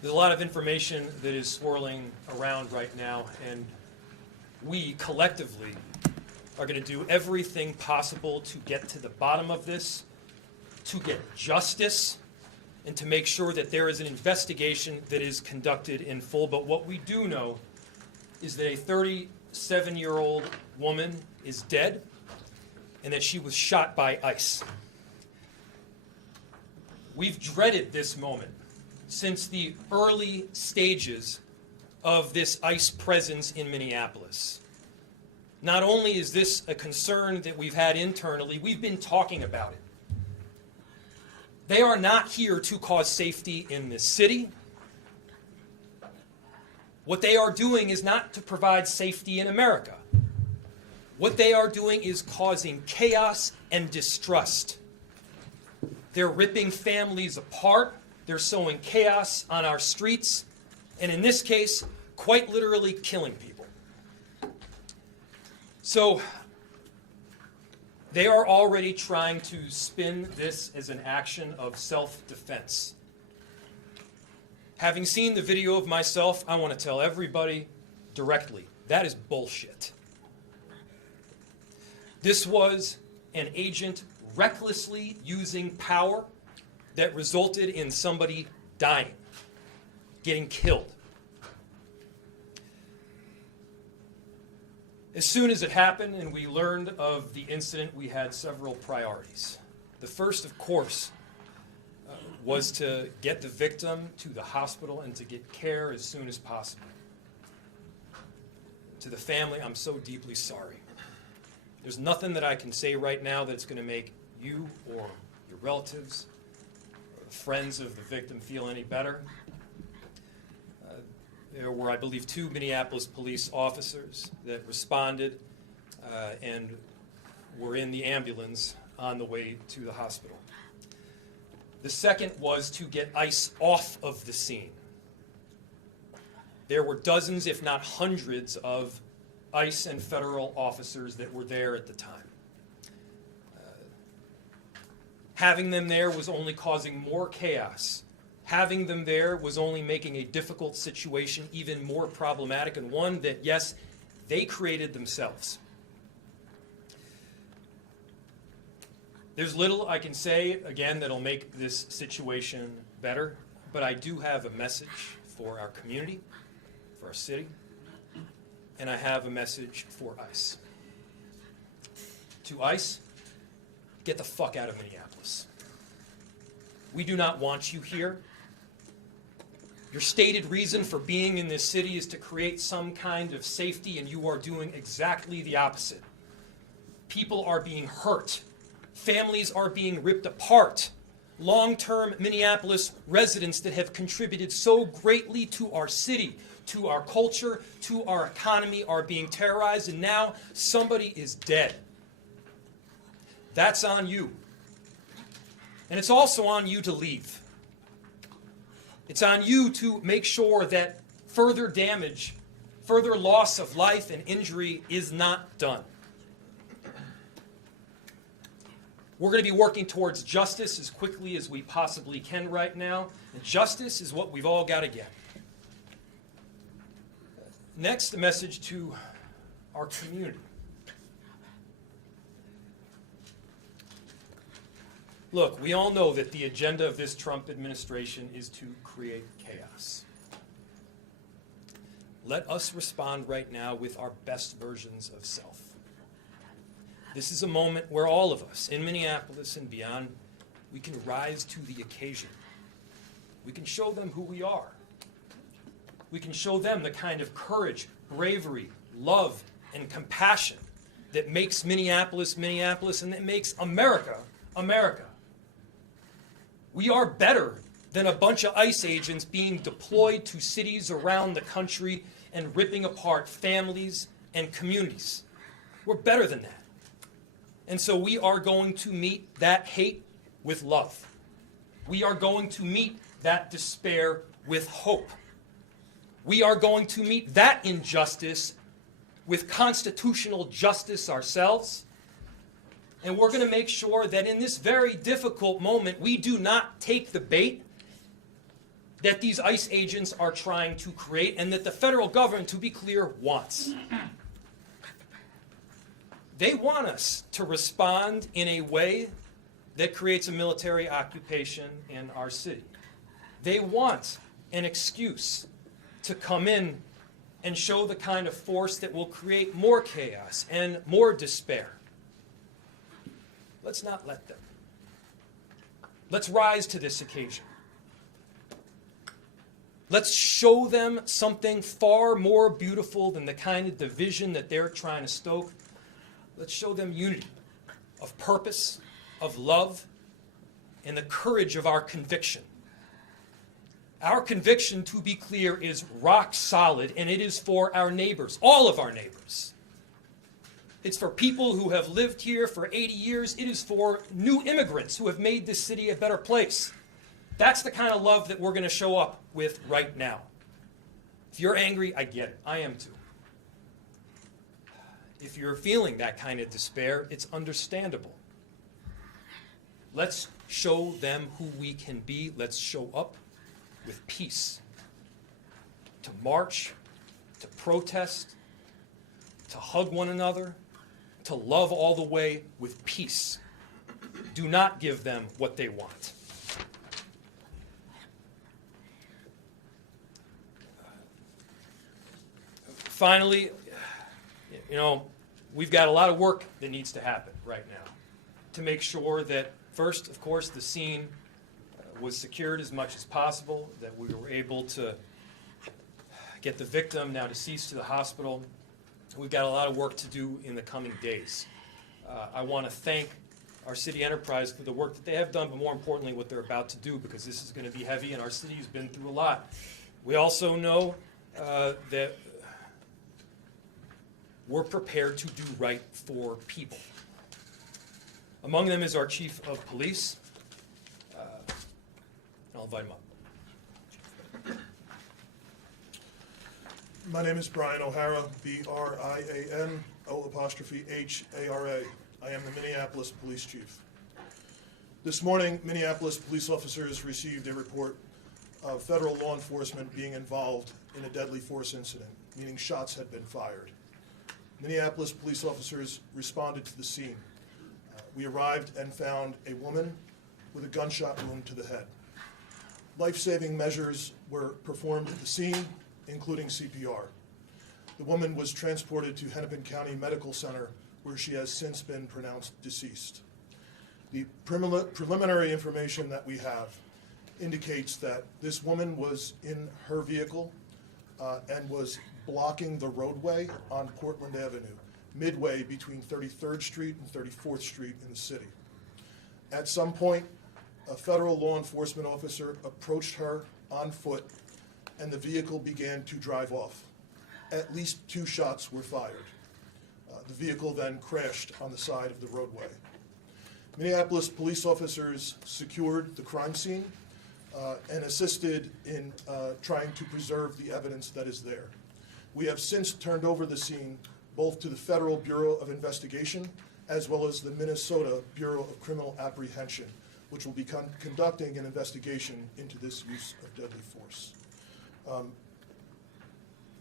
There's a lot of information that is swirling around right now, and we collectively are going to do everything possible to get to the bottom of this, to get justice, and to make sure that there is an investigation that is conducted in full. But what we do know is that a 37-year-old woman is dead and that she was shot by ICE. We've dreaded this moment since the early stages of this ICE presence in Minneapolis. Not only is this a concern that we've had internally, we've been talking about it. They are not here to cause safety in this city. What they are doing is not to provide safety in America. What they are doing is causing chaos and distrust. They're ripping families apart. They're sowing chaos on our streets, and in this case, quite literally killing people. So they are already trying to spin this as an action of self-defense. Having seen the video of myself, I want to tell everybody directly, that is bullshit. This was an agent recklessly using power that resulted in somebody dying, getting killed. As soon as it happened and we learned of the incident, we had several priorities. The first, of course, was to get the victim to the hospital and to get care as soon as possible. To the family, I'm so deeply sorry. There's nothing that I can say right now that's going to make you or your relatives or the friends of the victim feel any better. There were, I believe, 2 Minneapolis police officers that responded and were in the ambulance on the way to the hospital. The second was to get ICE off of the scene. There were dozens, if not hundreds, of ICE and federal officers that were there at the time. Having them there was only causing more chaos. Having them there was only making a difficult situation even more problematic, and one that, yes, they created themselves. There's little I can say, again, that'll make this situation better, but I do have a message for our community, for our city, and I have a message for ICE. To ICE, get the fuck out of Minneapolis. We do not want you here. Your stated reason for being in this city is to create some kind of safety, and you are doing exactly the opposite. People are being hurt. Families are being ripped apart. Long-term Minneapolis residents that have contributed so greatly to our city, to our culture, to our economy are being terrorized, and now somebody is dead. That's on you. And it's also on you to leave. It's on you to make sure that further damage, further loss of life and injury is not done. We're going to be working towards justice as quickly as we possibly can right now, and justice is what we've all got to get. Next, a message to our community. Look, we all know that the agenda of this Trump administration is to create chaos. Let us respond right now with our best versions of self. This is a moment where all of us in Minneapolis and beyond, we can rise to the occasion. We can show them who we are. We can show them the kind of courage, bravery, love, and compassion that makes Minneapolis, Minneapolis, and that makes America, America. We are better than a bunch of ICE agents being deployed to cities around the country and ripping apart families and communities. We're better than that. And so we are going to meet that hate with love. We are going to meet that despair with hope. We are going to meet that injustice with constitutional justice ourselves. And we're going to make sure that in this very difficult moment, we do not take the bait that these ICE agents are trying to create and that the federal government, to be clear, wants. They want us to respond in a way that creates a military occupation in our city. They want an excuse to come in and show the kind of force that will create more chaos and more despair. Let's not let them. Let's rise to this occasion. Let's show them something far more beautiful than the kind of division that they're trying to stoke. Let's show them unity of purpose, of love, and the courage of our conviction. Our conviction, to be clear, is rock solid, and it is for our neighbors, all of our neighbors. It's for people who have lived here for 80 years. It is for new immigrants who have made this city a better place. That's the kind of love that we're going to show up with right now. If you're angry, I get it. I am too. If you're feeling that kind of despair, it's understandable. Let's show them who we can be. Let's show up with peace. To march, to protest, to hug one another, to love all the way with peace. Do not give them what they want. Finally, we've got a lot of work that needs to happen right now to make sure that, first, of course, the scene was secured as much as possible, that we were able to get the victim, now deceased, to the hospital. We've got a lot of work to do in the coming days. I want to thank our city enterprise for the work that they have done, but more importantly, what they're about to do, because this is going to be heavy, and our city has been through a lot. We also know that we're prepared to do right for people. Among them is our chief of police. I'll invite him up. My name is Brian O'Hara, B-R-I-A-N-O''Hara. I am the Minneapolis Police Chief. This morning, Minneapolis police officers received a report of federal law enforcement being involved in a deadly force incident, meaning shots had been fired. Minneapolis police officers responded to the scene. We arrived and found a woman with a gunshot wound to the head. Life-saving measures were performed at the scene, including CPR. The woman was transported to Hennepin County Medical Center, where she has since been pronounced deceased. The preliminary information that we have indicates that this woman was in her vehicle and was blocking the roadway on Portland Avenue, midway between 33rd Street and 34th Street in the city. At some point, a federal law enforcement officer approached her on foot, and the vehicle began to drive off. At least 2 shots were fired. The vehicle then crashed on the side of the roadway. Minneapolis police officers secured the crime scene and assisted in trying to preserve the evidence that is there. We have since turned over the scene both to the Federal Bureau of Investigation as well as the Minnesota Bureau of Criminal Apprehension, which will be conducting an investigation into this use of deadly force.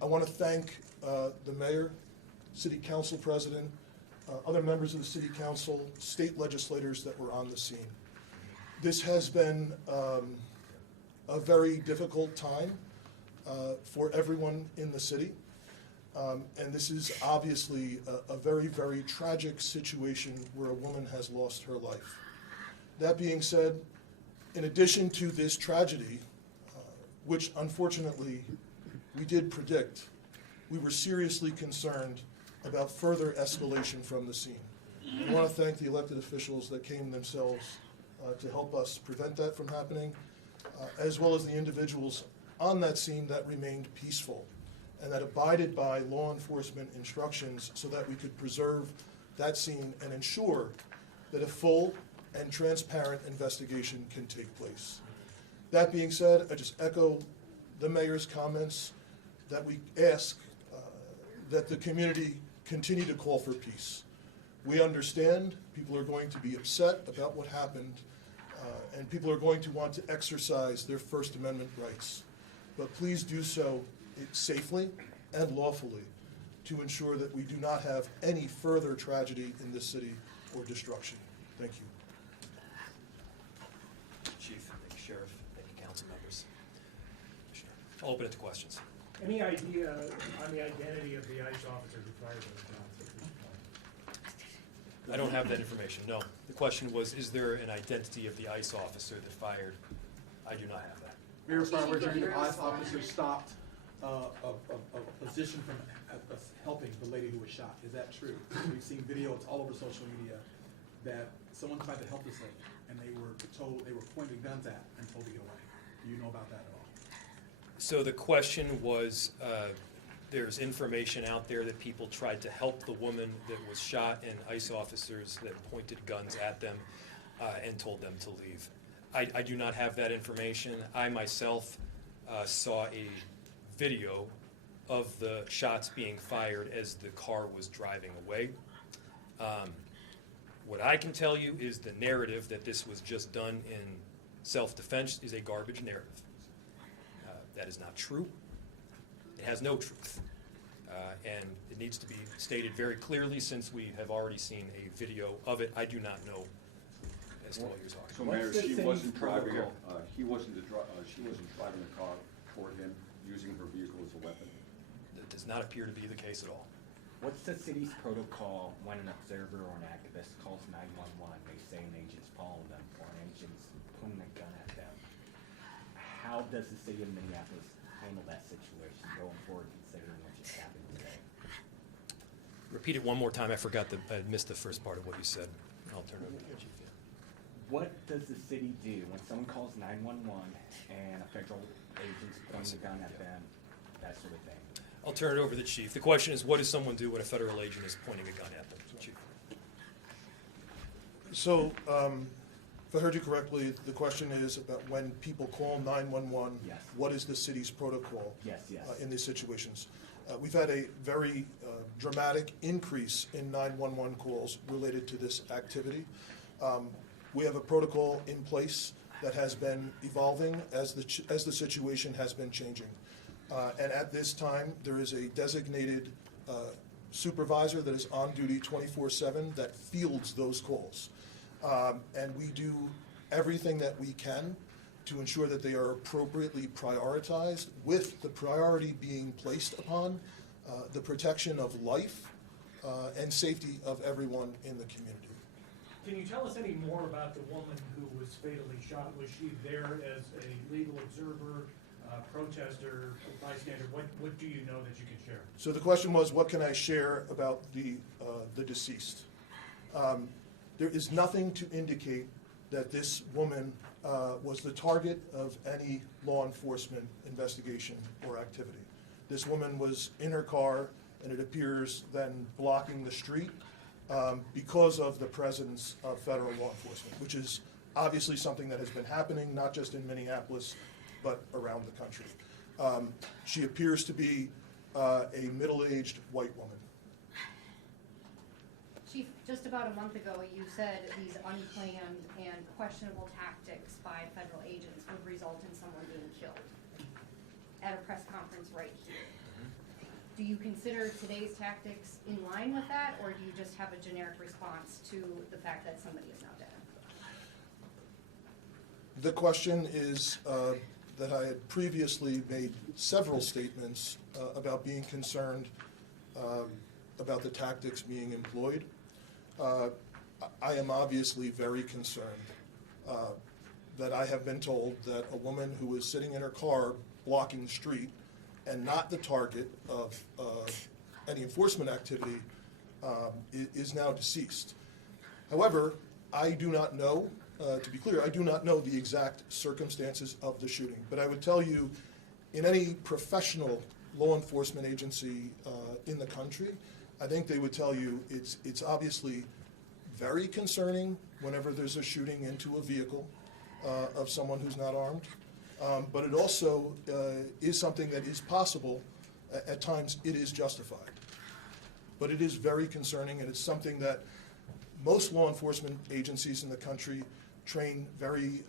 I want to thank the mayor, city council president, other members of the city council, state legislators that were on the scene. This has been a very difficult time for everyone in the city. And this is obviously a very, very tragic situation where a woman has lost her life. That being said, in addition to this tragedy, which unfortunately we did predict, we were seriously concerned about further escalation from the scene. I want to thank the elected officials that came themselves to help us prevent that from happening, as well as the individuals on that scene that remained peaceful and that abided by law enforcement instructions so that we could preserve that scene and ensure that a full and transparent investigation can take place. That being said, I just echo the mayor's comments that we ask that the community continue to call for peace. We understand people are going to be upset about what happened, and people are going to want to exercise their First Amendment rights. But please do so safely and lawfully to ensure that we do not have any further tragedy in this city or destruction. Thank you. Chief, thank you, Sheriff, thank you, council members. I'll open it to questions. Any idea on the identity of the ICE officer who fired those shots at this point? I don't have that information, no. The question was, is there an identity of the ICE officer that fired? I do not have that. Mayor Farber, during the ICE officer stopped a position from helping the lady who was shot. Is that true? We've seen videos all over social media that someone tried to help this lady, and they were pointing guns at and told to get away. Do you know about that at all? So the question was, there's information out there that people tried to help the woman that was shot, and ICE officers that pointed guns at them and told them to leave. I do not have that information. I myself saw a video of the shots being fired as the car was driving away. What I can tell you is the narrative that this was just done in self-defense is a garbage narrative. That is not true. It has no truth. And it needs to be stated very clearly, since we have already seen a video of it. I do not know as to what you're talking So about. Mayor, What's the she same wasn't driving, protocol? she wasn't driving the car toward him, using her vehicle as a weapon. That does not appear to be the case at all. What's the city's protocol when an observer or an activist calls 911? They say an agent's following them or an agent's pointing a gun at them. How does the city of Minneapolis handle that situation going forward, considering what just happened today? Repeat it one more time. I missed the first part of what you said. I'll turn it over to the chief. What does the city do when someone calls 911 and a federal agent's pointing a gun at them, that sort of thing? I'll turn it over to the chief. The question is, what does someone do when a federal agent is pointing a gun at them? Chief. So, if I heard you correctly, the question is about when people call 911, Yes. what is the city's protocol Yes, yes. in these situations? We've had a very dramatic increase in 911 calls related to this activity. We have a protocol in place that has been evolving as the situation has been changing. And at this time, there is a designated supervisor that is on duty 24/7 that fields those calls. And we do everything that we can to ensure that they are appropriately prioritized, with the priority being placed upon the protection of life and safety of everyone in the community. Can you tell us any more about the woman who was fatally shot? Was she there as a legal observer, protester, bystander? What do you know that you can share? So the question was, what can I share about the deceased? There is nothing to indicate that this woman was the target of any law enforcement investigation or activity. This woman was in her car, and it appears then blocking the street because of the presence of federal law enforcement, which is obviously something that has been happening not just in Minneapolis, but around the country. She appears to be a middle-aged white woman. Chief, just about a month ago, you said these unplanned and questionable tactics by federal agents would result in someone being killed at a press conference right here. Do you consider today's tactics in line with that, or do you just have a generic response to the fact that somebody is now dead? The question is that I had previously made several statements about being concerned about the tactics being employed. I am obviously very concerned that I have been told that a woman who was sitting in her car blocking the street and not the target of any enforcement activity is now deceased. However, I do not know, to be clear, I do not know the exact circumstances of the shooting, but I would tell you, in any professional law enforcement agency in the country, I think they would tell you it's obviously very concerning whenever there's a shooting into a vehicle of someone who's not armed, but it also is something that is possible. At times it is justified. But it is very concerning, and it's something that most law enforcement agencies in the country train very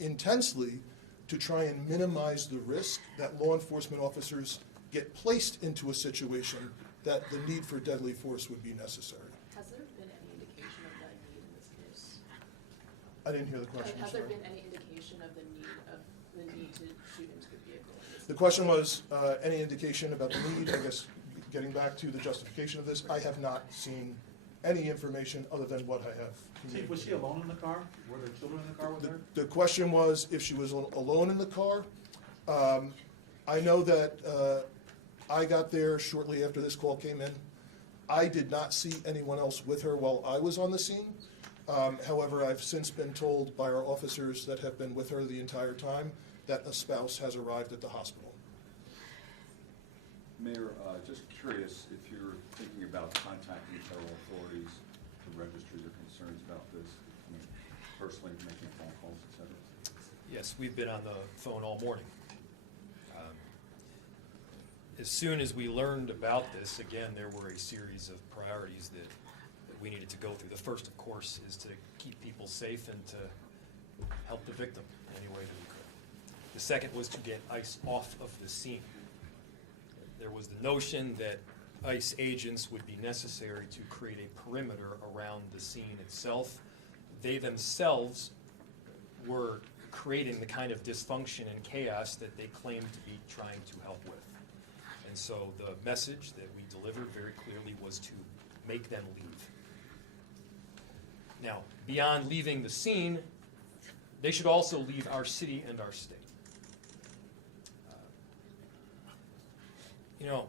intensely to try and minimize the risk that law enforcement officers get placed into a situation that the need for deadly force would be necessary. Has there been any indication of that need in this case? I didn't hear the question, Has there sorry. been any indication of the need to shoot into a vehicle? in this The question was, any indication about the need, I guess, getting back to the justification of this, I have not seen any information other than what I have Chief, was she communicated. alone in the car? Were there children in the car with her? The question was if she was alone in the car. I know that I got there shortly after this call came in. I did not see anyone else with her while I was on the scene. However, I've since been told by our officers that have been with her the entire time that a spouse has arrived at the hospital. Mayor, just curious if you're thinking about contacting federal authorities to register your concerns about this, I mean, personally making phone calls, et cetera? Yes, we've been on the phone all morning. As soon as we learned about this, again, there were a series of priorities that we needed to go through. The first, of course, is to keep people safe and to help the victim in any way that we could. The second was to get ICE off of the scene. There was the notion that ICE agents would be necessary to create a perimeter around the scene itself. They themselves were creating the kind of dysfunction and chaos that they claimed to be trying to help with. And so the message that we delivered very clearly was to make them leave. Now, beyond leaving the scene, they should also leave our city and our state. You know,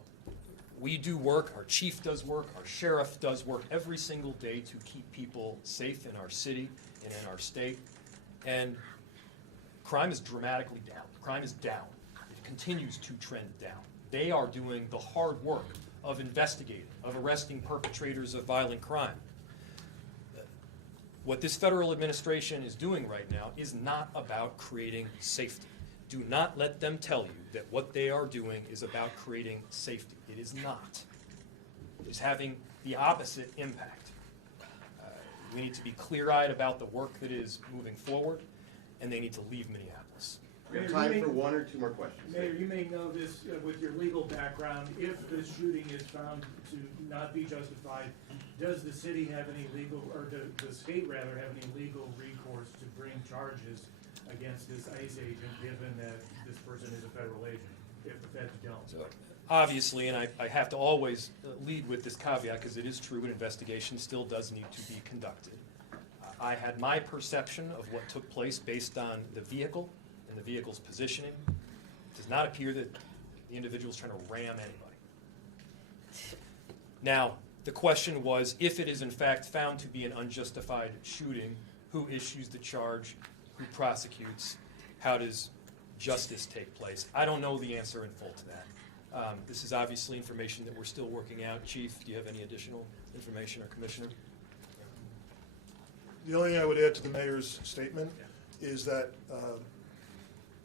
we do work, our chief does work, our sheriff does work every single day to keep people safe in our city and in our state. And crime is dramatically down. Crime is down. It continues to trend down. They are doing the hard work of investigating, of arresting perpetrators of violent crime. What this federal administration is doing right now is not about creating safety. Do not let them tell you that what they are doing is about creating safety. It is not. It is having the opposite impact. We need to be clear-eyed about the work that is moving forward, and they need to leave Minneapolis. We have Mayor, time you for may- one or two more questions. Mayor, you may know this with your legal background. If the shooting is found to not be justified, does the city have any legal, or the state rather, have any legal recourse to bring charges against this ICE agent, given that this person is a federal agent, if the feds don't? So, obviously, and I have to always lead with this caveat, because it is true, an investigation still does need to be conducted. I had my perception of what took place based on the vehicle and the vehicle's positioning. It does not appear that the individual is trying to ram anybody. Now, the question was, if it is in fact found to be an unjustified shooting, who issues the charge, who prosecutes, how does justice take place? I don't know the answer in full to that. This is obviously information that we're still working out. Chief, do you have any additional information, or Commissioner? The only thing I would add to the mayor's statement is that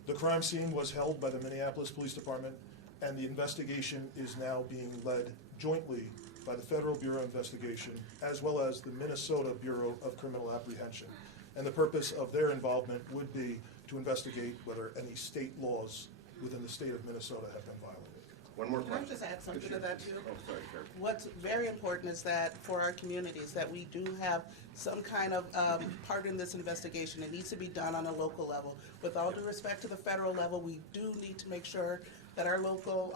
the crime scene was held by the Minneapolis Police Department, and the investigation is now being led jointly by the Federal Bureau of Investigation as well as the Minnesota Bureau of Criminal Apprehension. And the purpose of their involvement would be to investigate whether any state laws within the state of Minnesota have been violated. One more Can I question. just add something to that too? Oh, sorry, sir. What's very important is that for our communities, that we do have some kind of part in this investigation. It needs to be done on a local level. With all due respect to the federal level, we do need to make sure that our local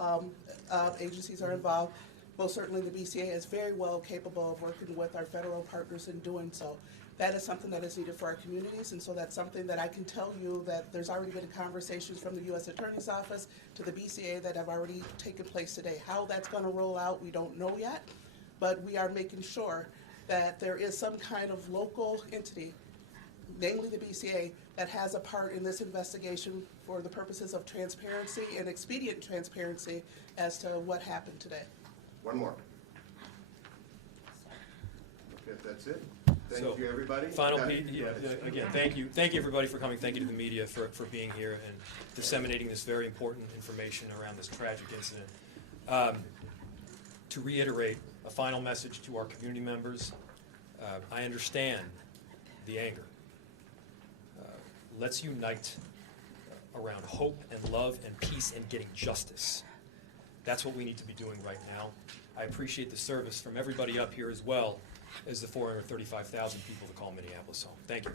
agencies are involved. Most certainly the BCA is very well capable of working with our federal partners in doing so. That is something that is needed for our communities, and so that's something that I can tell you that there's already been conversations from the U.S. Attorney's Office to the BCA that have already taken place today. How that's going to roll out, we don't know yet, but we are making sure that there is some kind of local entity, namely the BCA, that has a part in this investigation for the purposes of transparency and expedient transparency as to what happened today. One more. Okay, if that's it. So, Thank you, everybody. Final Got- piece, yeah, go ahead. again, thank you. Thank you, everybody, for coming. Thank you to the media for being here and disseminating this very important information around this tragic incident. To reiterate, a final message to our community members. I understand the anger. Let's unite around hope and love and peace and getting justice. That's what we need to be doing right now. I appreciate the service from everybody up here as well as the 435,000 people that call Minneapolis home. Thank you.